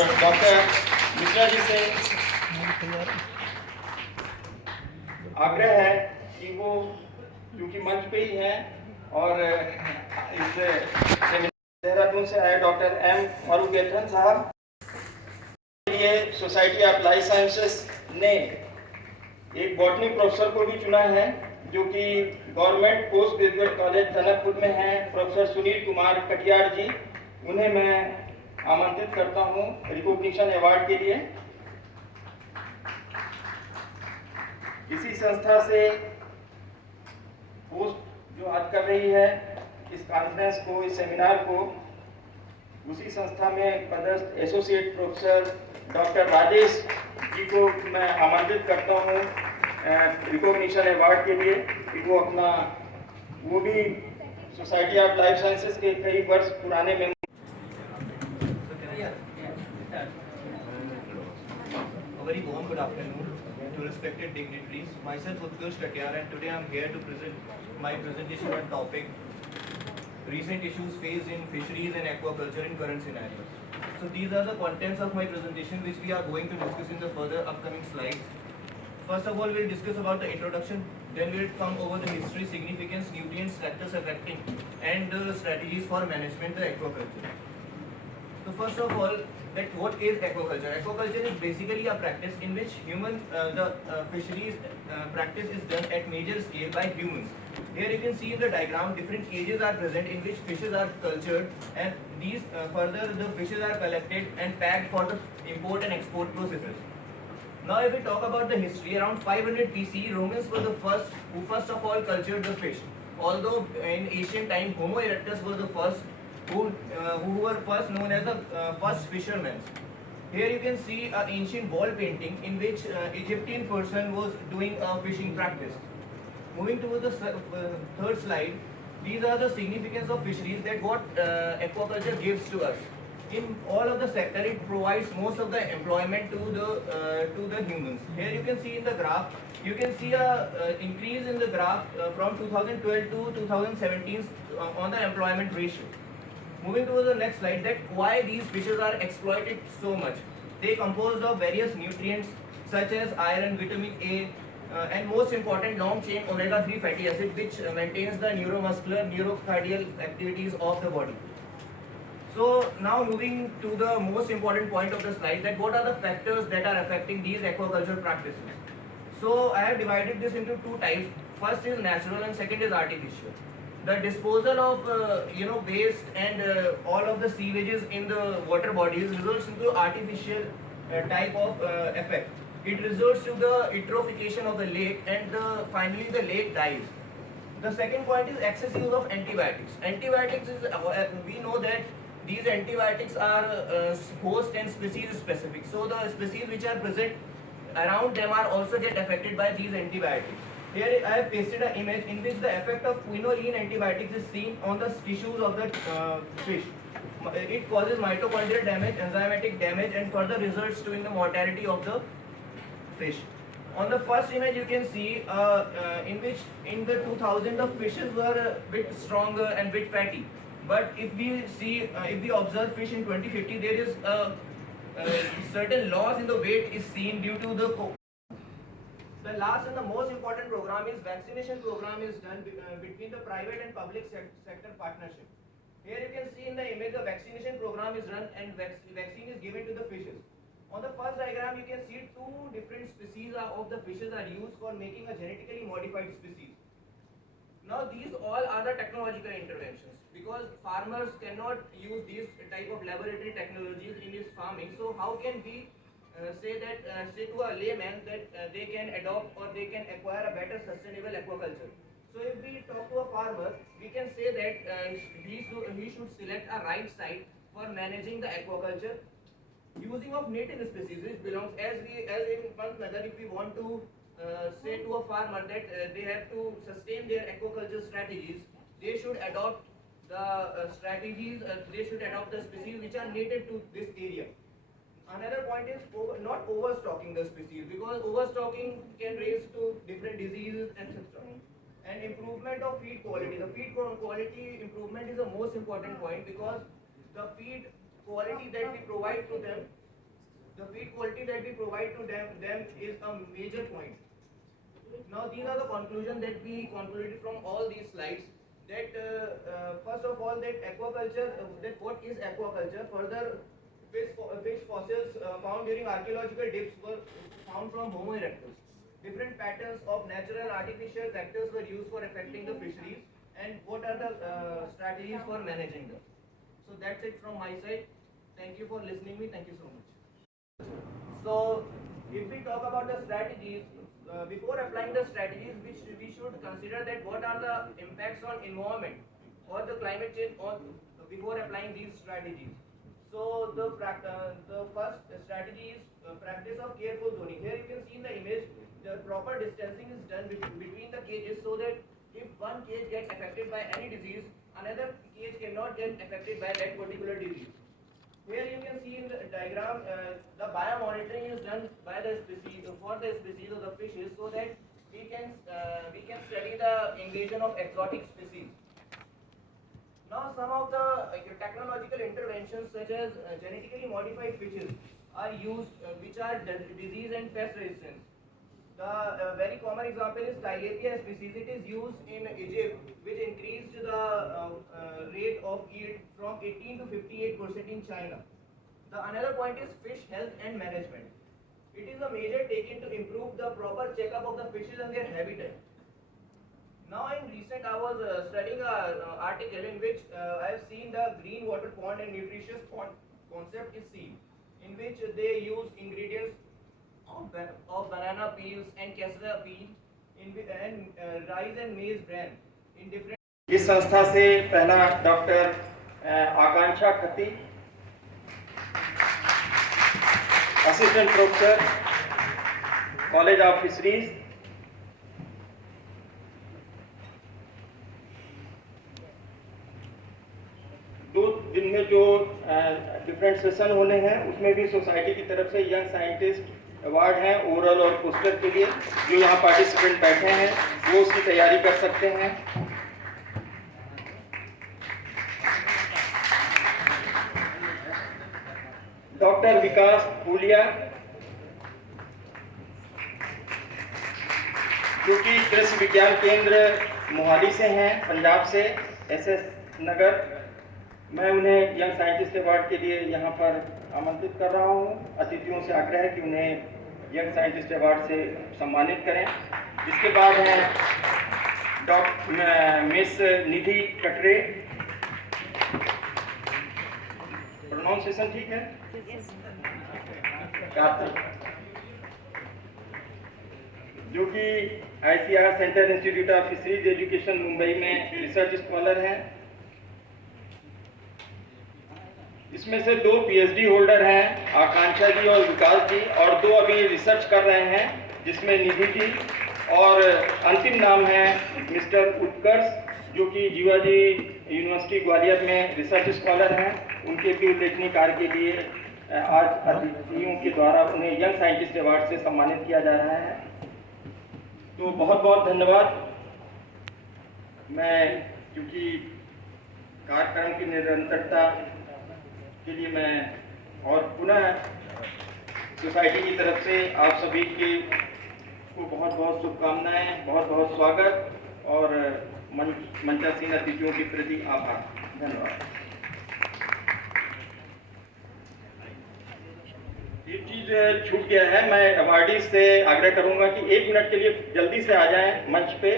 Doctor Mishra ji से आग्रह है कि वो क्योंकि मंच पे ही हैं और इस देहरादून से आए डॉक्टर एम मरुगेथन साहब लिए सोसाइटी ऑफ लाइफ साइंसेस ने एक बॉटनी प्रोफेसर को भी चुना है जो कि government post graduate college Tanakpur में है, प्रोफेसर सुनील कुमार कटियार जी। उन्हें मैं आमंत्रित करता हूं रिकॉग्निशन अवार्ड के लिए। इसी संस्था से पोस्ट जो आज कर रही है इस कॉन्फ्रेंस को, इस सेमिनार को, उसी संस्था में पदस्थ associate professor doctor Rajesh ji को मैं आमंत्रित करता हूँ रिकॉग्निशन अवार्ड के लिए कि वो भी सोसाइटी ऑफ लाइफ साइंसेस के कई वर्ष पुराने में। Very warm good afternoon to respected dignitaries. Myself Utkarsh Katiyar, and today I am here to present my presentation on topic recent issues faced in fisheries and aquaculture in current scenarios. So these are the contents of my presentation which we are going to discuss in the further upcoming slides. First of all, we'll discuss about the introduction, then we'll come over the history, significance, nutrients, factors affecting and strategies for management of aquaculture. So first of all, that what is aquaculture? Aquaculture is basically a practice in which fisheries practice is done at major scale by humans. Here you can see in the diagram different ages are present in which fishes are cultured, and these further the fishes are collected and packed for the import and export processes. Now if we talk about the history, around 500 BC, Romans were the first who first of all cultured the fish. Although in ancient time Homo erectus was the first who were first known as the first fishermen. Here you can see an ancient wall painting in which Egyptian person was doing a fishing practice. Moving towards the third slide, these are the significance of fisheries that what aquaculture gives to us. In all of the sector, it provides most of the employment to the humans. Here you can see in the graph, you can see a increase in the graph from 2012 to 2017 on the employment ratio. Moving to the next slide, that why these fishes are exploited so much. They composed of various nutrients such as iron, vitamin A, and most important long chain omega-3 fatty acid, which maintains the neuromuscular, neurocardial activities of the body. So now moving to the most important point of the slide, that what are the factors that are affecting these aquaculture practices. So I have divided this into two types. First is natural and second is artificial. The disposal of waste and all of the sewages in the water bodies results into artificial type of effect. It results to the eutrophication of the lake, and finally the lake dies. The second point is excessive use of antibiotics. Antibiotics is we know that these antibiotics are host and species specific. So the species which are present around them are also get affected by these antibiotics. Here I have pasted an image in which the effect of quinoline antibiotics is seen on the tissues of the fish. It causes mitochondrial damage, enzymatic damage, and further results to in the mortality of the fish. On the first image you can see in which in the 2000 the fishes were a bit stronger and bit fatty. But if we see, if we observe fish in 2050, there is a certain loss in the weight is seen due to the last and the most important program is vaccination program is done between the private and public sector partnership. Here you can see in the image the vaccination program is run and vaccine is given to the fishes. On the first diagram you can see two different species of the fishes are used for making a genetically modified species. Now these all are the technological interventions, because farmers cannot use these type of laboratory technologies in this farming. So how can we say to a layman that they can adopt or they can acquire a better sustainable aquaculture? So if we talk to a farmer, we can say that he should select a right site for managing the aquaculture using of native species which belongs as in Pantnagar. If we want to say to a farmer that they have to sustain their aquaculture strategies, they should adopt the strategies, they should adopt the species which are native to this area. Another point is not overstocking the species, because overstocking can raise to different diseases, etc. And improvement of feed quality. The feed quality improvement is the most important point, because the feed quality that we provide to them The feed quality that we provide to them is a major point. Now these are the conclusions that we concluded from all these slides. That first of all, that aquaculture, that what is aquaculture? Further, fish fossils found during archaeological dips were found from Homo erectus. Different patterns of natural and artificial factors were used for affecting the fisheries, and what are the strategies for managing them. So that's it from my side. Thank you for listening me. Thank you so much. So if we talk about the strategies, before applying the strategies, we should consider that what are the impacts on environment or the climate change before applying these strategies. So the first strategy is practice of careful zoning. Here you can see in the image, the proper distancing is done between the cages, so that if one cage gets affected by any disease, another cage cannot get affected by that particular disease. Here you can see in the diagram, the biomonitoring is done by the species for the species of the fishes, so that we can study the invasion of exotic species. Now some of the technological interventions such as genetically modified fishes are used, which are disease and pest resistant. The very common example is Tilapia species. It is used in Egypt, which increased the rate of yield from 18 to 58% in China. The another point is fish health and management. It is a measure taken to improve the proper checkup of the fishes and their habitat. Now in recent I was studying an article in which I have seen the green water pond and nutritious pond concept is seen, in which they use ingredients of banana peels and cassava peel and rice and maize bran in different. इस संस्था से पहला doctor Akanksha Khatti, assistant professor, college of fisheries. दो दिन में जो different session होने हैं, उसमें भी सोसाइटी की तरफ से यंग साइंटिस्ट अवार्ड हैं ओरल और पोस्टर के लिए। जो यहाँ पार्टिसिपेंट बैठे हैं वो उसकी तैयारी कर सकते हैं। डॉक्टर विकास फूलिया, जो कि कृषि विज्ञान केंद्र मोहाली से हैं, पंजाब से, SS नगर। मैं उन्हें यंग साइंटिस्ट अवार्ड के लिए यहाँ पर आमंत्रित कर रहा हूँ। अतिथियों से आग्रह है कि उन्हें यंग साइंटिस्ट अवार्ड से सम्मानित करें। इसके बाद है मिस निधि कटरे, प्रोनाउंसिएशन ठीक है? जो कि ICR centre institute of fisheries education Mumbai में रिसर्च स्कॉलर हैं। इसमें से 2 PhD होल्डर हैं, आकांक्षा जी और विकास जी, और 2 अभी रिसर्च कर रहे हैं, जिसमें निधि जी, और अंतिम नाम है मिस्टर उत्कर्ष, जो कि जीवाजी यूनिवर्सिटी ग्वालियर में रिसर्च स्कॉलर हैं। उनके भी उल्लेखनीय कार्य के लिए आज अतिथियों के द्वारा उन्हें यंग साइंटिस्ट अवार्ड से सम्मानित किया जा रहा है। तो बहुत बहुत धन्यवाद। मैं क्योंकि कार्यक्रम की निरंतरता के लिए मैं और पुनः सोसाइटी की तरफ से आप सभी को बहुत बहुत शुभकामनाएं, बहुत बहुत स्वागत और मंचासीन अतिथियों के प्रति आभार। धन्यवाद। एक चीज़ छूट गया है, मैं अवार्डीज से आग्रह करूंगा कि 1 मिनट के लिए जल्दी से आ जाएं मंच पे।